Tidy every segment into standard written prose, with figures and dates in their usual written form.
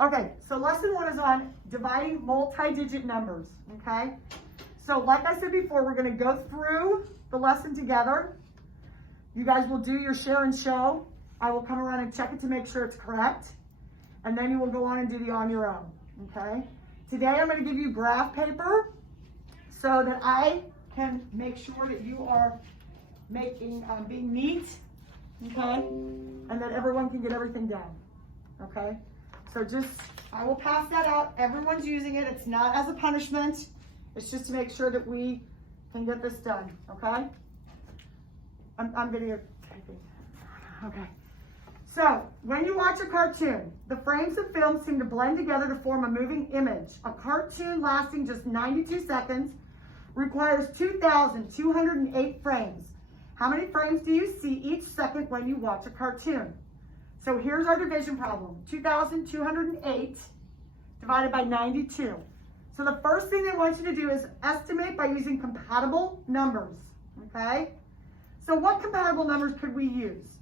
Okay, so lesson 1 is on dividing multi-digit numbers, okay? So like I said before, we're gonna go through the lesson together. You guys will do your share and show. I will come around and check it to make sure it's correct. And then you will go on and do the on your own, okay? Today I'm gonna give you graph paper so that I can make sure that you are being neat, okay? And that everyone can get everything down, okay? So I will pass that out. Everyone's using it. It's not as a punishment. It's just to make sure that we can get this done, okay? I'm videotaping. Okay. So, when you watch a cartoon, the frames of film seem to blend together to form a moving image. A cartoon lasting just 92 seconds requires 2,208 frames. How many frames do you see each second when you watch a cartoon? So here's our division problem. 2,208 divided by 92. So the first thing they want you to do is estimate by using compatible numbers, okay? So what compatible numbers could we use?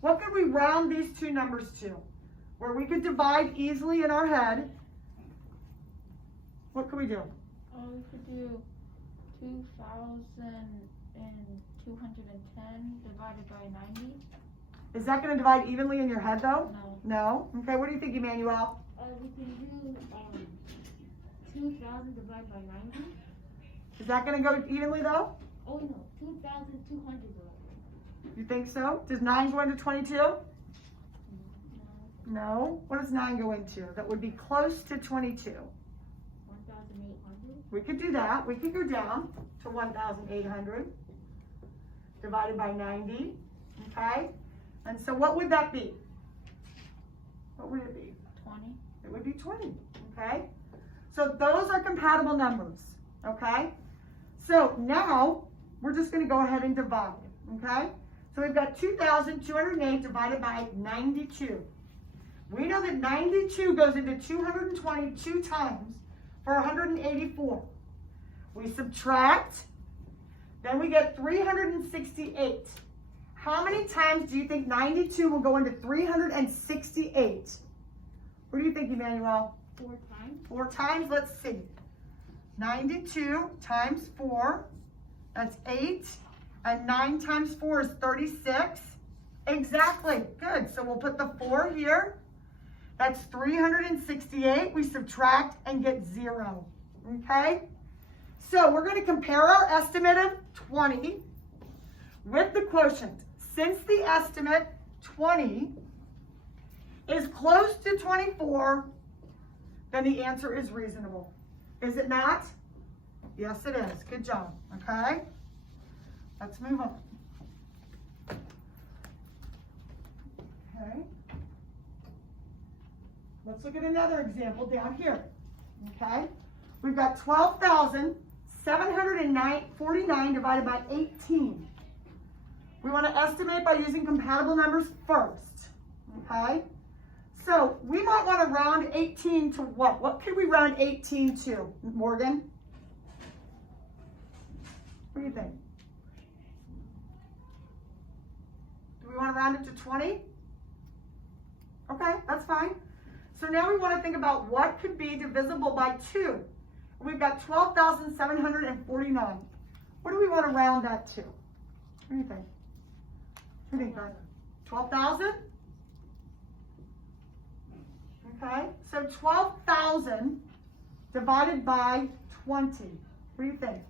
What could we round these two numbers to? Where we could divide easily in our head. What could we do? We could do 2,210 divided by 90. Is that going to divide evenly in your head though? No. No? Okay, what do you think, Emmanuel? We can do 2,000 divided by 90. Is that going to go evenly though? Oh no, 2,200 divided. You think so? Does 9 go into 22? No. What does 9 go into? That would be close to 22. 1,800. We could do that. We could go down to 1,800 divided by 90. Okay? And so what would that be? What would it be? 20. It would be 20. Okay? So those are compatible numbers. Okay? So now we're just going to go ahead and divide. Okay? So we've got 2,208 divided by 92. We know that 92 goes into 222 times for 184. We subtract, then we get 368. How many times do you think 92 will go into 368? What do you think, Emmanuel? 4 times. 4 times, let's see. 92 times 4, that's 8. And 9 times 4 is 36. Exactly, good. So we'll put the 4 here. That's 368. We subtract and get 0, okay? So we're going to compare our estimate of 20 with the quotient. Since the estimate, 20, is close to 24, then the answer is reasonable. Is it not? Yes, it is. Good job, okay? Let's move on. Okay. Let's look at another example down here. Okay. We've got 12,749 divided by 18. We want to estimate by using compatible numbers first. Okay. So we might want to round 18 to what? What could we round 18 to, Morgan? What do you think? Do we want to round it to 20? Okay, that's fine. So now we want to think about what could be divisible by 2. We've got 12,749. What do we want to round that to? What do you think? What do you think, guys? 12,000? Okay, so 12,000 divided by 20. What do you think?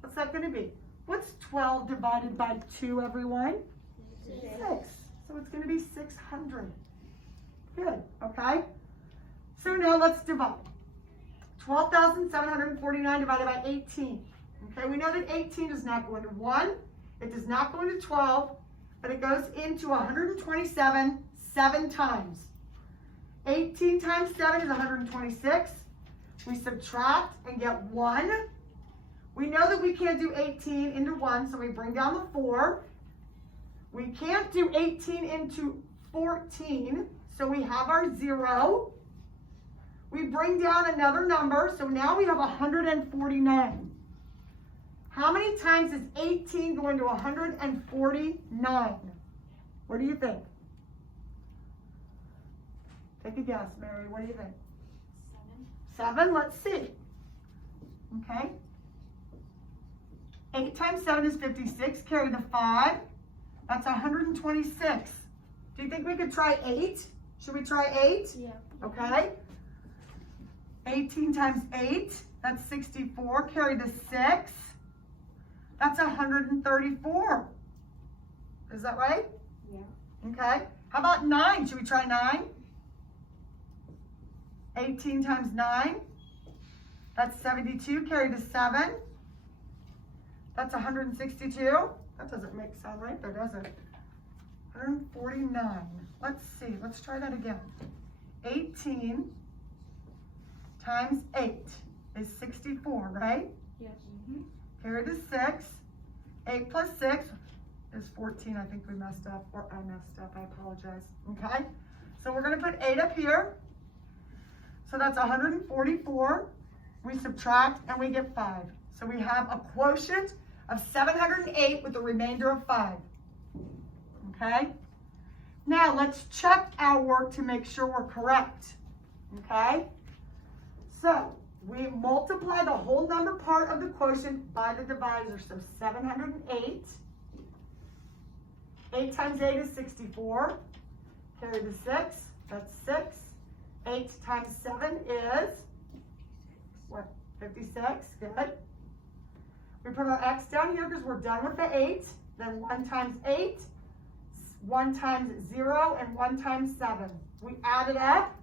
What's that going to be? What's 12 divided by 2, everyone? 6. So it's going to be 600. Good, okay? So now let's divide. 12,749 divided by 18. Okay, we know that 18 does not go into 1. It does not go into 12, but it goes into 127 7 times. 18 times 7 is 126. We subtract and get 1. We know that we can't do 18 into 1, so we bring down the 4. We can't do 18 into 14, so we have our 0. We bring down another number, so now we have 149. How many times is 18 going to 149? What do you think? Take a guess, Mary. What do you think? 7. 7, let's see. Okay. 8 times 7 is 56. Carry the 5. That's 126. Do you think we could try 8? Should we try 8? Yeah. Okay. 18 times 8, that's 64. Carry the 6. That's 134. Is that right? Yeah. Okay. How about 9? Should we try 9? 18 times 9, that's 72. Carry the 7. That's 162. That doesn't make sound right there, does it? 149. Let's see. Let's try that again. 18 times 8 is 64, right? Yes. Carry the 6. 8 plus 6 is 14. I think we messed up, or I messed up. I apologize. Okay? So we're going to put 8 up here. So that's 144. We subtract and we get 5. So we have a quotient of 708 with a remainder of 5. Okay? Now let's check our work to make sure we're correct. Okay? So we multiply the whole number part of the quotient by the divisor. So 708. 8 times 8 is 64. Carry the 6. That's 6. 8 times 7 is, what, 56? Good. We put our X down here because we're done with the 8. Then 1 times 8, 1 times 0, and 1 times 7. We add it up.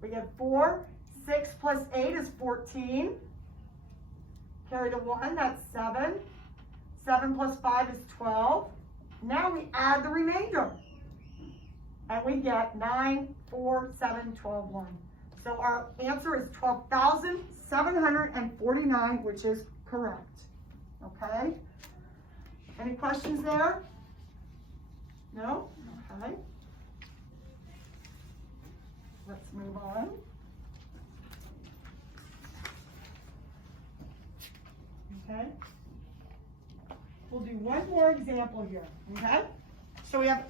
We get 4. 6 plus 8 is 14. Carry the 1, that's 7. 7 plus 5 is 12. Now we add the remainder. And we get 9, 4, 7, 12, 1. So our answer is 12,749, which is correct. Okay? Any questions there? No? Okay. Let's move on. Okay? We'll do one more example here. Okay? So we have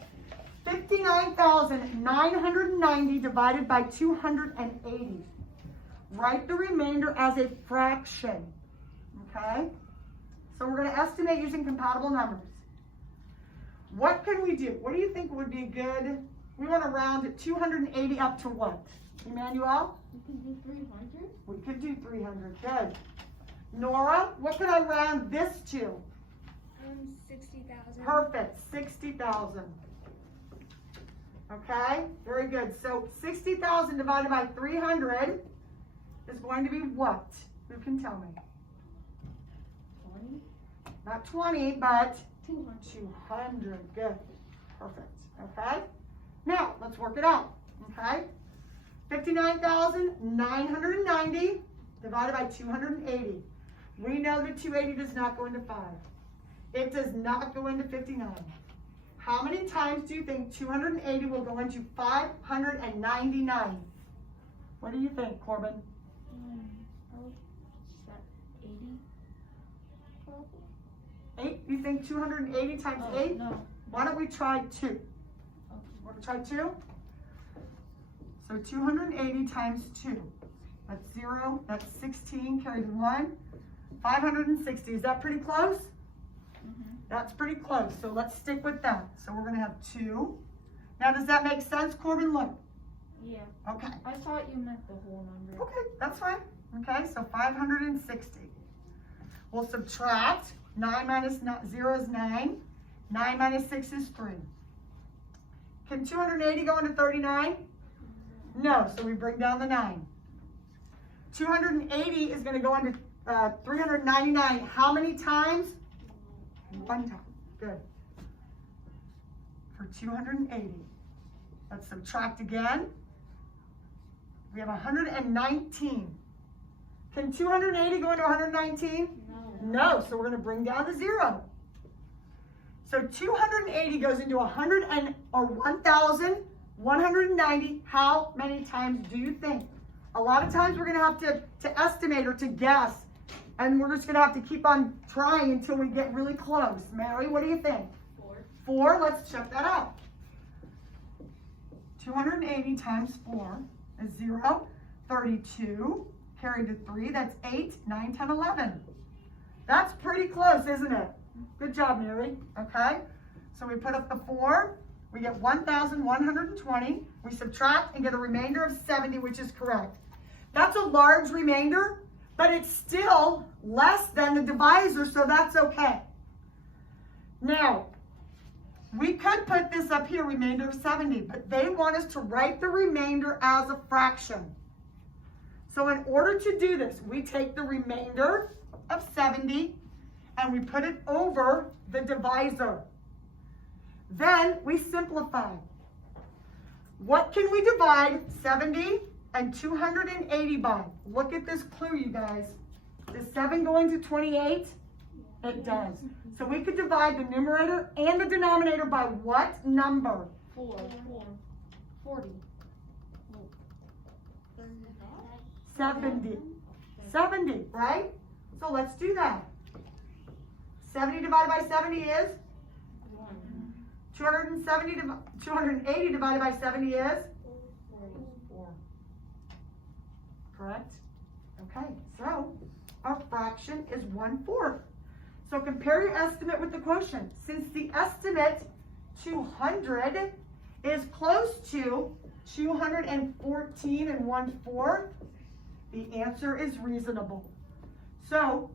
59,990 divided by 280. Write the remainder as a fraction. Okay? So we're going to estimate using compatible numbers. What can we do? What do you think would be good? We want to round it 280 up to what? Emmanuel? You can do 300. We could do 300. Good. Nora, what could I round this to? 60,000. Perfect. 60,000. Okay, very good. So 60,000 divided by 300 is going to be what? Who can tell me? 20. Not 20, but 200. 200. Good. Perfect. Okay. Now, let's work it out. Okay. 59,990 divided by 280. We know that 280 does not go into 5. It does not go into 59. How many times do you think 280 will go into 599? What do you think, Corbin? Oh, is that 80? Probably. 8? You think 280 times 8? No. Why don't we try 2? Okay. Want to try 2? So 280 times 2. That's 0. That's 16. Carry the 1. 560. Is that pretty close? That's pretty close. So let's stick with that. So we're going to have 2. Now, does that make sense, Corbin? Look. Yeah. Okay. I thought you meant the whole number. Okay, that's fine. Okay, so 560. We'll subtract. 9 minus 0 is 9. 9 minus 6 is 3. Can 280 go into 39? No, so we bring down the 9. 280 is going to go into 399. How many times? 1 time. Good. For 280. Let's subtract again. We have 119. Can 280 go into 119? No. No, so we're going to bring down the 0. So 280 goes into 1,190. How many times do you think? A lot of times we're going to have to estimate or to guess. And we're just going to have to keep on trying until we get really close. Mary, what do you think? 4. 4, let's check that out. 280 times 4 is 0. 32 carried to 3, that's 8, 9, 10, 11. That's pretty close, isn't it? Good job, Mary. Okay, so we put up the 4, we get 1,120. We subtract and get a remainder of 70, which is correct. That's a large remainder, but it's still less than the divisor, so that's okay. Now, we could put this up here, remainder of 70, but they want us to write the remainder as a fraction. So in order to do this, we take the remainder of 70 and we put it over the divisor. Then we simplify. What can we divide 70 and 280 by? Look at this clue, you guys. Is 7 going to 28? It does. So we could divide the numerator and the denominator by what number? 40. 70. 70, right? So let's do that. 70 divided by 70 is? 280 divided by 70 is? 4. Correct? Okay, so our fraction is 1/4. So compare your estimate with the quotient. Since the estimate 200 is close to 214 and 1/4, the answer is reasonable. So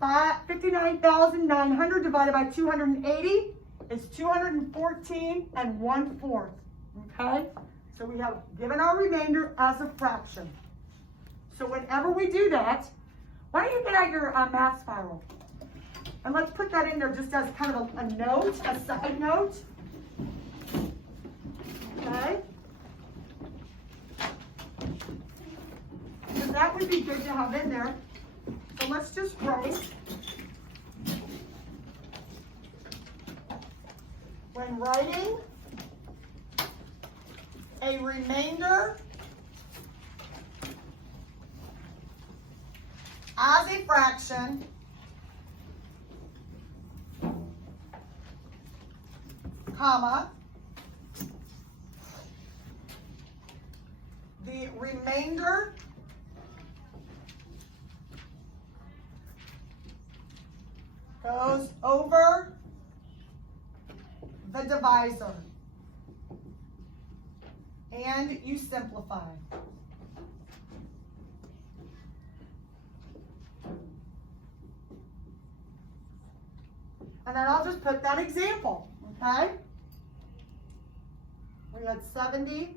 59,900 divided by 280 is 214 and 1/4. Okay? So we have given our remainder as a fraction. So whenever we do that, why don't you get out your math spiral? And let's put that in there just as kind of a note, a side note. Okay? So that would be good to have in there. So let's just write. When writing a remainder as a fraction, comma, the remainder goes over the divisor, and you simplify. And then I'll just put that example, okay? We had 70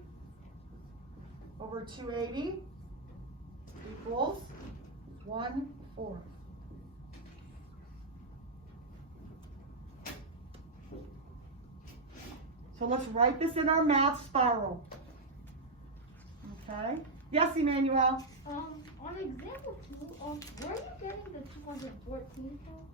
over 280 equals 1/4. So let's write this in our math spiral. Okay? Yes, Emmanuel? On example 2, where are you getting the 214 from?